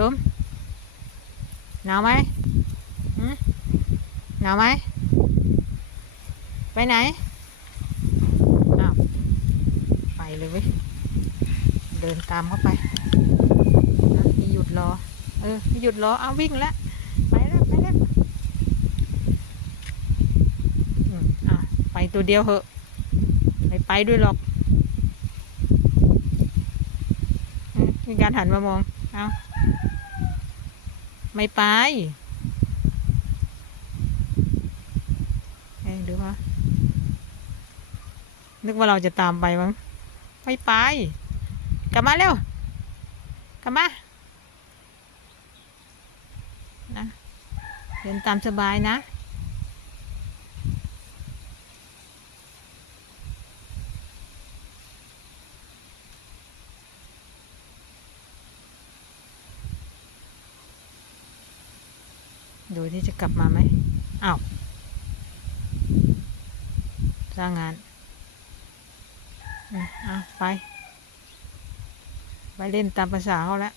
จุ๋มหนาวไหมหนาวไหม ไปไหน อ้าว ไปเลยเว้ย เดินตามเข้าไปนะม่หยุดรอ เออม่หยุดรอ เอาวิ่งแล้ว ไปแล้ว ไปแล้วอืมอะไปตัวเดียวเหอะไม่ไปด้วยหรอกอื มีการหันมามอง เอาไม่ไปเอ้ยดูว่า นึกว่าเราจะตามไปมั้ง ไม่ไป กลับมาเร็ว กลับมา นะ เดินตามสบายนะ ดูที่จะกลับมาไหมอ้าวสร้างงานอะไป ไปเล่นตามภาษาเขาแล้ว